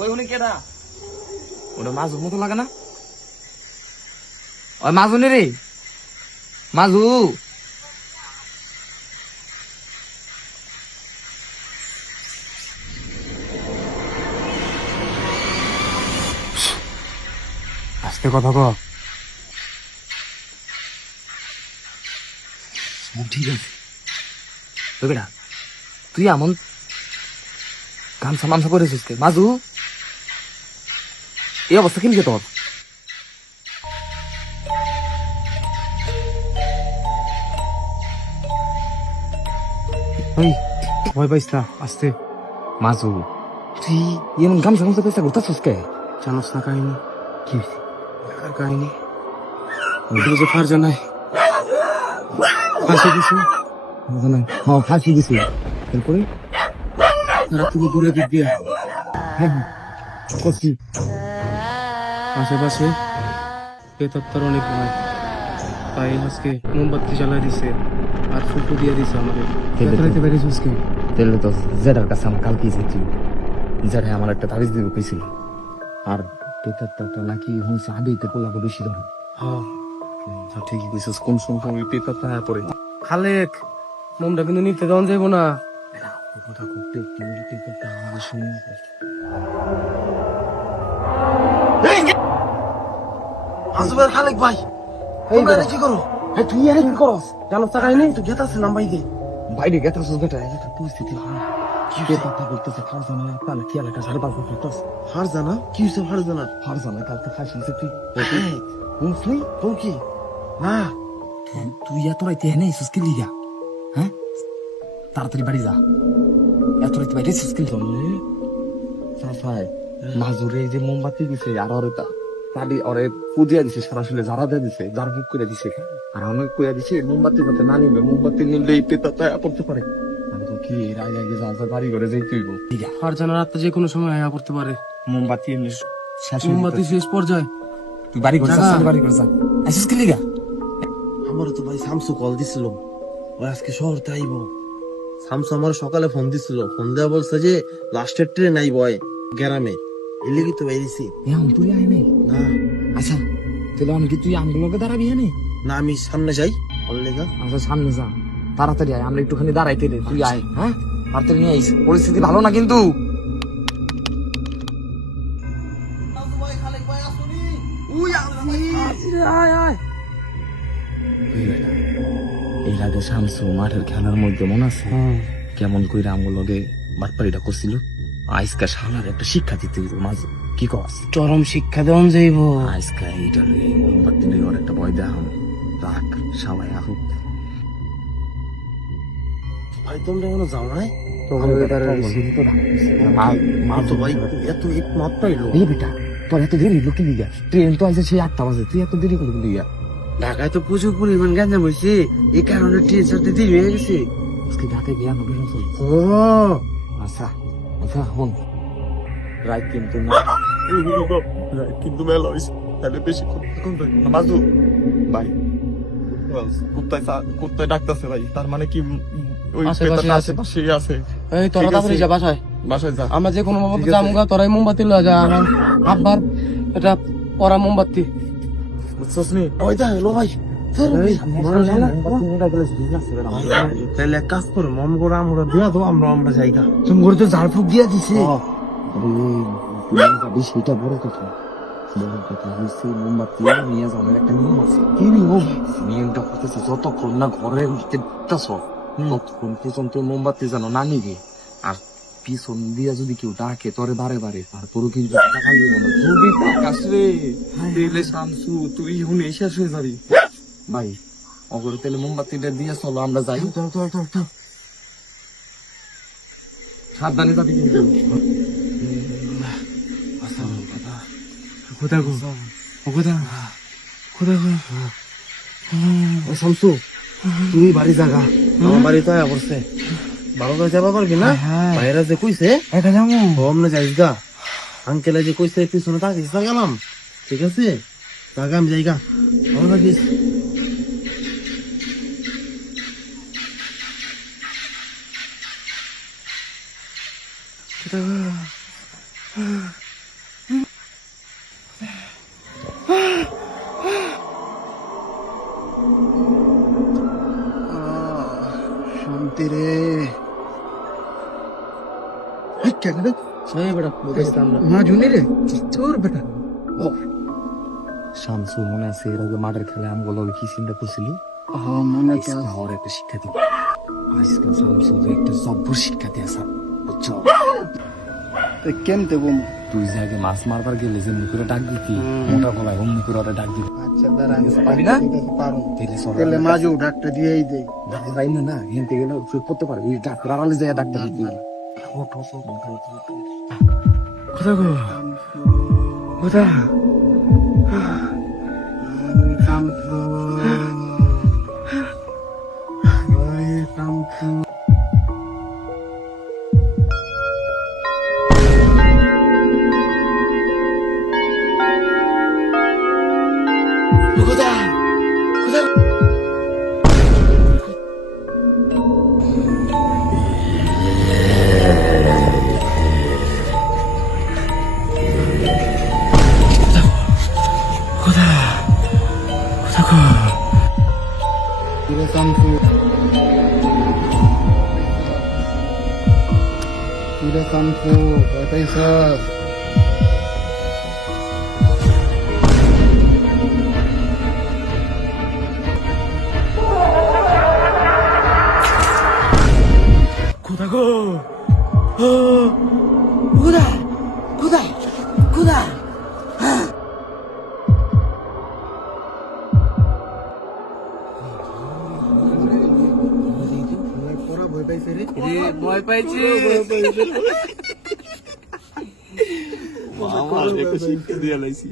ওই উনি কেডা? ওটা মাজুর মতো লাগে না? ওই মাজু নে রে, মাজু। আস্তে কথা কও। ঠিক আছে তুই বেটা, তুই এমন গামছা মামছা করেছিস কে মাজু? এই অবস্থা কিনকে তোর? ওই ভয় পাইস না, আস্তে। মাজু তুই এমন গামছা মামছা পেয়েছা ঘুরতেছিস কে? জানোস না কাহিনী কি কাহিনী? যে ফারজানায় ফাঁসি দিছি, ফাঁসি দিছি। তারপরে রাত্রি দূরে দিক দিয়া করছি আশেপাশে বেতত্তার অনেক ভয়, তাই আজকে মোমবাতি জ্বালাই দিছে আর ফুটো দিয়ে দিছে আমাদের। তো জেডার কাছে আমার কালকে যেছি, জেডা আমার একটা তাবিজ দিব কইছিল। আর পেতাত্তাটা নাকি হইছে আবেইতে পোলাকে বেশি ধরে। হ্যাঁ ঠিকই কইছিস, কোন সময় পেতাত্তা পরে খালেক মোমটা কিন্তু নিতে দেওয়া যাইব না। কথা করতে পেতাত্তা আমাদের শুনে আসবার খালেক ভাই। এই কি করো? তুই আর কি করস? জানো টাকা নেই তো গেতাছে নাম বাইরে বাইরে গেতাছ বেটা। এটা পরিস্থিতি কি পেতাত্তা বলতেছে ফারজানা পালা কি এলাকা 5.5 ফেটস। ফারজানা কি হইছে? ফারজানা কালকে ফাঁসি দিছে। তুই শুনছলি তো কি না? তুই এত রাইতে নেই সুস্কি লিগা? হ্যাঁ তাড়াতাড়ি বাড়ি যা, এত রাইতে বাইরে সুস্কি চলে সাফাই মাজুরে যে মোমবাতি দিছে আর ওরে তাড়ি ওরে পুজিয়া দিছে, সরাসরি যারা দিয়ে দিছে, যার মুখ করে দিছে আর অনেক কইয়া দিছে মোমবাতি যাতে না নিবে, মোমবাতি নিলে এই পেতাটা পড়তে পারে। আমি তো কি আগে আগে যা বাড়ি করে যাইতে হইব। আর জানা রাতে যে কোনো সময় আয়া করতে পারে। মোমবাতি এমনি শেষ, মোমবাতি শেষ পর্যায়ে। তুই বাড়ি করে যা, বাড়ি করে যা। আসিস কি লিগা? আমার তো ভাই শামসু কল দিছিল, ওই আজকে শহরতে আইব। শামসু আমার সকালে ফোন দিছিল, ফোন দেওয়া বলছে যে লাস্টের ট্রেন আইব গ্রামে, এর লেগে তো বাইরেছি। এখন তুই আয় নাই না। আচ্ছা তাহলে অনেকে তুই আমগুলোকে দাঁড়াবি হ্যাঁ? না আমি সামনে যাই ওর লেগা। আচ্ছা সামনে যা, তাড়াতাড়ি আয়, আমরা একটুখানি দাঁড়াইতে দে। তুই আয়, হ্যাঁ তাড়াতাড়ি নিয়ে আইস, পরিস্থিতি ভালো না কিন্তু। এর আগে শামসু মাঠের খেলার মধ্যে মনে আছে কেমন কইরা আমগুলোকে বাটপাড়িটা করছিল? আজকা শালার একটা শিক্ষা দিতে হইব মাঝে, কি কস? চরম শিক্ষা দেওয়া যাইব আজকা এইটা লই মোমবাতি লই ওর একটা ভয় দেওয়া হবে। রাখ সবাই আহুক। ভাই তোমরা এখনো যাও নাই? মা তো ভাই এত এক মাত্রাই লোক। এই বেটা তোর এত দেরি লোক লিগা, ট্রেন তো আছে সেই 8টা বাজে, তুই এত দেরি করে লিগা? ঢাকায় তো প্রচুর পরিমাণ গাঁজা হয়েছে, এই কারণে ট্রেন ছাড়তে দেরি হয়ে গেছে। আজকে ঢাকায় গিয়া নবী রাসূল। ও আচ্ছা আচ্ছা হন রাত কিন্তু না, কিন্তু মেলা হয়েছে, তাহলে বেশি মাজু ভাই কুত্তায় ডাকতেছে ভাই, তার মানে কি ওই আশেপাশে আছে। আশেপাশে আছে। এই তোরা তাড়াতাড়ি যা বাসায়, বাসায় যা। আমরা যে কোনো ভাবে জামুগা, তোরাই মোমবাতি লয়ে যা। আমার আব্বার এটা পরা মোমবাতি, বুঝছস নি? ওই যা হলো ভাই। তাহলে তাহলে এক কাজ করো, মম করে আমরা দিয়া তো আমরা জায়গা তুমি করে তো ঝাড়ফুঁক দিয়া দিছে। সেটা বড় কথা, বড় কথা হয়েছে মোমবাতি নিয়ে যাওয়ার একটা নিয়ম আছে। কি নিয়ম? নিয়মটা করতেছে যতক্ষণ না ঘরে উঠতেছ ততক্ষণ পর্যন্ত মোমবাতি যেন না নিবে, আর পিছন দিয়া যদি কেউ ডাকে তোরে বারে বারে, তারপরও কিন্তু টাকা লইব না। যদি টাকাস রে তেলে শামসু তুই হুনে শেষ হয়ে যাবি ভাই। অগরে তেলে মোমবাতিটা দিয়ে চলো আমরা যাই। সাবধানে যাবি কিন্তু। কোথায় গো? কোথায় কোথায় গো? ও শামসু তুই বাড়ি জাগা, আমার বাড়ি তো আয়া পড়ছে, ভালো করে যাবা পারবি না? ভাইরা যে কইছে একা যাবো। আমরা যাইস গা, আঙ্কেলে যে কইছে পিছনে থাকিস না গেলাম, ঠিক আছে জাগা আমি যাইগা, ভালো থাকিস। কোথায় গো? শান্তি রে। এই কেন রে? এই বেটা বুঝতাম না। মা জুনি রে তোর বেটা শামসু মনে আছে এর আগে মাঠের খেলায় আমগুলো কি চিন্তা করছিলি? মনে তো শহরে একটা শিক্ষা দিব। আজকে শামসু একটা সভ্য শিক্ষা দিয়ে আসা, বুঝছো? কেমতে বম। তুই যে আগে মাছ মারবার গেলে যে মুখে ডাক দিতি, মোটা গলায় অমনি করে ওরা ডাক দিবি। আচ্ছা দাঁড়া পারবি না? পারো তেলে সর তাহলে মাজু ডাকটা দিয়েই দে। তাই না না হেনতে গেলে তুই করতে পারবি, ডাক্তার আড়ালে যায় ডাক্তার দিবি। কোথা গো কোথা কোথা গো কোথা কোথা কোথা ভয় পাইছি আমার একটা শিক্ষা দিয়ে লাইছি।